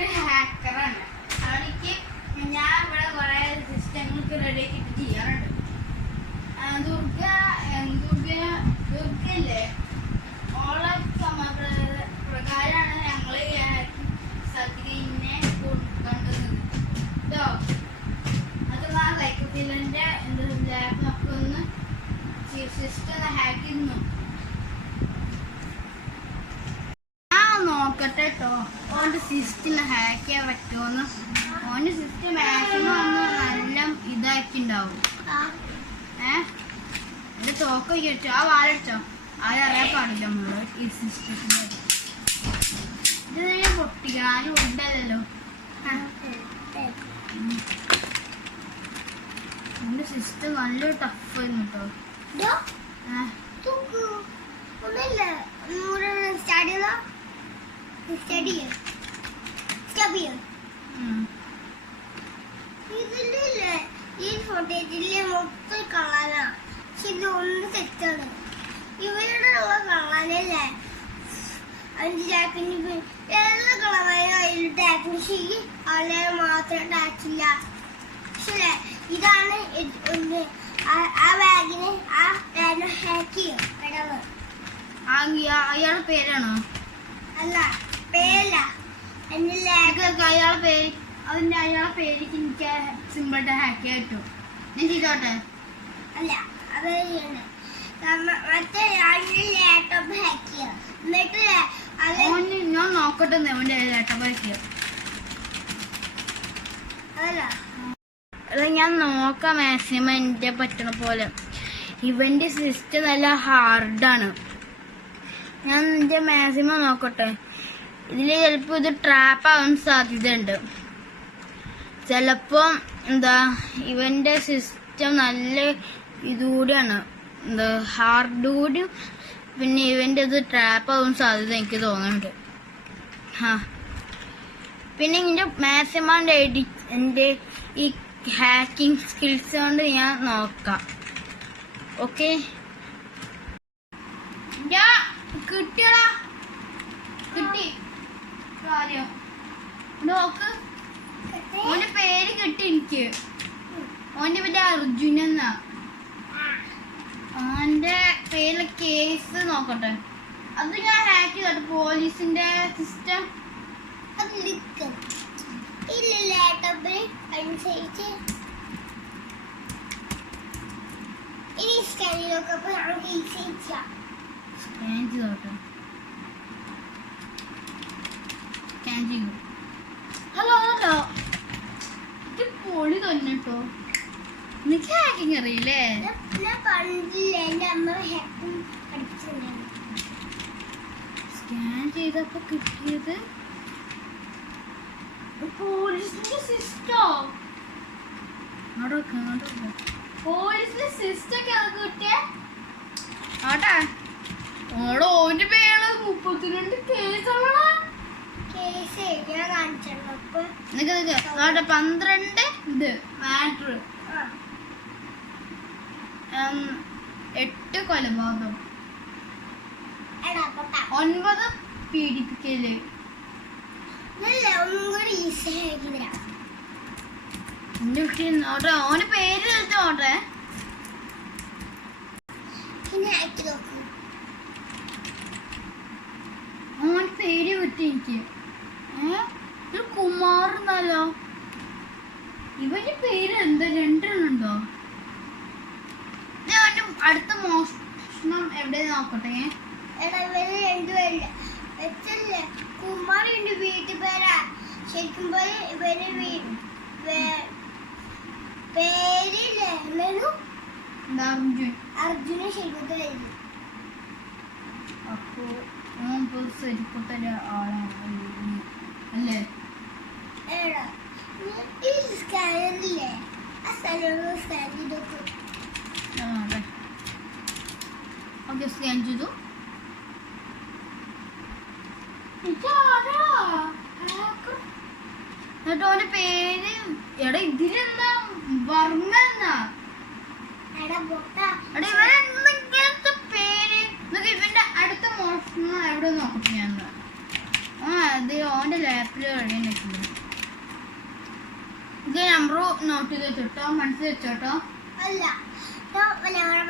ഒരു ഹാക്കറാണ്. അവനിക്ക് ഞാൻ ഇവിടെ കുറെ സിസ്റ്റങ്ങൾക്ക് റെഡി ആക്കിയിട്ട് ചെയ്യാറുണ്ട്. ദുർഗല്ലേ ഓളെ പ്രകാരമാണ് ഞങ്ങൾ സദ്യനെ കണ്ടത് കേട്ടോ. അത് ലൈക്കത്തിലെ ലാപ്ടോപ്പ് ഒന്ന് സിസ്റ്റം ഹാക്ക് ചെയ്യുന്നു. നോക്കട്ടെ കേട്ടോ ഓൻ്റെ സിസ്റ്റം ഹാക്ക് ചെയ്യാൻ പറ്റുമോന്ന്. ഓൻ്റെ സിസ്റ്റം മാക്സിമം ഒന്ന് നല്ല ഇതാക്കിണ്ടാവും. എൻ്റെ തോക്ക വെച്ചോ ആ വാലടിച്ചോ അതറിയാൻ പാടില്ല നമ്മള് ഈ സിസ്റ്റത്തിൻ്റെ. ഇത് ഞാൻ പൊട്ടിക്കണം, ആരും ഉണ്ടല്ലോ. എൻ്റെ സിസ്റ്റം നല്ല ടഫ് ആയിരുന്നു കേട്ടോ. ഇതില്ലേ ഈ ഫോട്ടോയിലെ മൊത്തം കാണാനാ. ഇത് ഒന്ന് തെറ്റാണ്. ഇവരുടെ കാണാനല്ലേ 5 ടാക്കിന് എല്ലാ കളറായും അതിൽ ടാക്കിന് ശരി ആളെ മാത്രം ടാക്കില്ല. പക്ഷേ ഇതാണ് ആ ബാഗിന് ആ ഹാക്ക് ചെയ്യും. അയാളുടെ പേരാണോ? അല്ല പേരല്ല, അയാളുടെ പേര് അയാളുടെ പേര് എനിക്ക് സിമ്പിളായിട്ട് ഹാക്ക് ചെയ്യാൻ പറ്റും. ഞാൻ ചെയ്തോട്ടെ? അല്ല അത് മറ്റേ ലാപ്ടോപ്പ് ഹാക്ക് ചെയ്യാം. എന്നിട്ട് ഞാൻ നോക്കട്ടെ അവൻ്റെ ലാപ്ടോപ്പ് ഹാക്ക് ചെയ്യാം. ഞാൻ നോക്കാം മാക്സിമം എൻ്റെ പറ്റണ പോലെ. ഇവൻ്റെ സിസ്റ്റം നല്ല ഹാർഡാണ്. ഞാൻ എൻ്റെ മാക്സിമം നോക്കട്ടെ. ഇതിൽ ചിലപ്പോൾ ഇത് ട്രാപ്പ് ആവാൻ സാധ്യതയുണ്ട്. ചിലപ്പോൾ ഇവൻ്റെ സിസ്റ്റം നല്ല ഇതുകൂടിയാണ്, ഹാർഡ് കൂടി. പിന്നെ ഇവൻ്റെ ഇത് ട്രാപ്പ് ആവാൻ സാധ്യത എനിക്ക് തോന്നുന്നുണ്ട്. പിന്നെ ഇതിൻ്റെ മാക്സിമം എൻ്റെ ഈ ഹാക്കിംഗ് സ്കിൽസ് കൊണ്ട് ഞാൻ നോക്കാം. ഓക്കെ കിട്ടിയടാ, കിട്ടി കാര്യം. നോക്ക് ഓന്റെ പേര് കിട്ടി എനിക്ക്. ഓന്റെ പേര് അർജുൻ എന്നാ. ഓന്റെ പേരിലെ കേസ് നോക്കട്ടെ. അത് ഞാൻ ഹാക്ക് ചെയ്തോട്ടെ. പോലീസിന്റെ സിസ്റ്റം സ്കാൻ ചെയ്തോട്ടെ. സ്കാൻ ചെയ്യൂ. ഹലോ ഹലോ, ഇത് പൊളി തന്നെ കേട്ടോ. എനിക്ക് ഹാക്കിങ് അറിയില്ലേ? സ്കാൻ ചെയ്തപ്പോ കിട്ടിയത് പോലീസിന്റെ സിസ്റ്റോ. പോലീസിന്റെ സിസ്റ്റം ഒക്കെ കിട്ടിയ ആട്ടെ. ഓളോ ഓന്റെ പേര് 32 കേസാണോ? 12 ഇത് മാറ്റർ, 8 കൊലപാതകം, 9 പീഡിപ്പിക്കല്. ഓന്റെ പേര് നോട്ടെ. ഓന്റെ പേര് കിട്ടി എനിക്ക്. കുമാർ എന്നല്ലോ. ഇവന്റെ പേര് എന്താ? 2 ഉണ്ടോ? ഞാൻ അടുത്ത മോഷണം എവിടെ നോക്കട്ടെ. കുമാറിന്റെ വീട്ടു പേരാ. ശരിക്കും ഇവന് പേരില്ലേ അർജുന ശരിക്കും. അപ്പോ ശരിക്കത്തെ ആളാണ് അല്ലേ? ഈ സ്കാനറില്ലേ ആ സ്ഥലം സ്കാൻ ചെയ്തോക്കൂ. ഓക്കെ, സ്കാൻ ചെയ്തു. എന്നിട്ട് ഓന്റെ പേര് എടാ ഇതിലെന്താ വർമ്മ എന്നാ. ഇവനെന്തെങ്കിലത്തെ പേര്. ഇവന്റെ അടുത്ത മോഷണം എവിടെ നോക്കട്ടെ. ഞാൻ അത് ഓന്റെ ലാപ്പിൽ എഴുതിയിട്ടുണ്ട്. ഇത് നമ്പർ നോട്ട് ചെയ്ത് വെച്ചോട്ടോ, മനസ്സിൽ വെച്ചോട്ടോ. അല്ല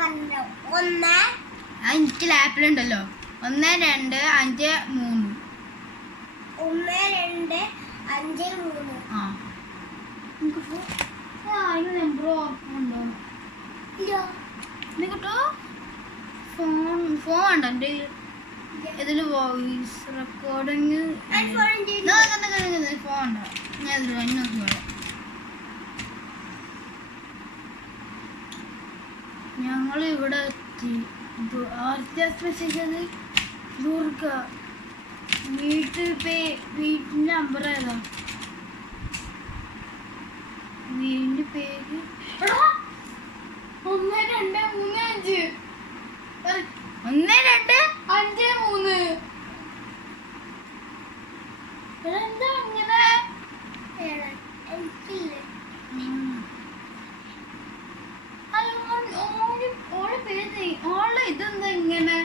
പറഞ്ഞു 1 എനിക്ക് ലാപ്പിലുണ്ടല്ലോ 1 2 5 3. 1 2 5 3. ആ അതിന് നമ്പർ ഓർക്കുന്നുണ്ടോ? ഇല്ല കേട്ടോ ഫോൺ ഉണ്ടോ എൻ്റെ ഇതിൽ വോയിസ് റെക്കോർഡിങ് ഫോൺ ഉണ്ടോ? ഞാൻ ഇതിൽ നോക്കി ഞങ്ങൾ ഇവിടെ എത്തി. മെസ്സേജ് ദുർഗ വീട്ടിന്റെ നമ്പർ ഏതാ? വീടിന്റെ പേര് 1 2 3 5 1 2 5 3. എന്താ ഇങ്ങനെ? ഓളെ ഇതെന്താ ഇങ്ങനെ?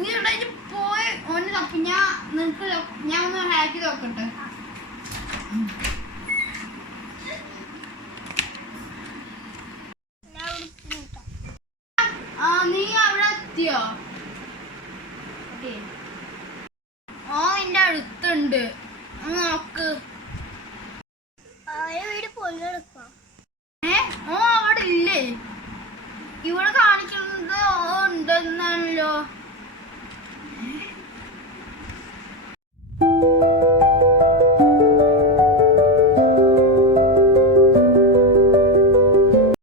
നീ ഇവിടെ പോയി ഓന് തപ്പി. ഞാൻ ഒന്ന് ഹാക്ക് നോക്കട്ടെ. നീ അവിടെ എത്തിയോ? ഓ എന്റെ അടുത്തുണ്ട്, നോക്ക്. വീട് പോയി എടുക്കാം. ഓ അവിടെ ഇല്ലേ? ഇവിടെ കാണിക്കുന്നത് ഉണ്ടെന്നല്ലോ.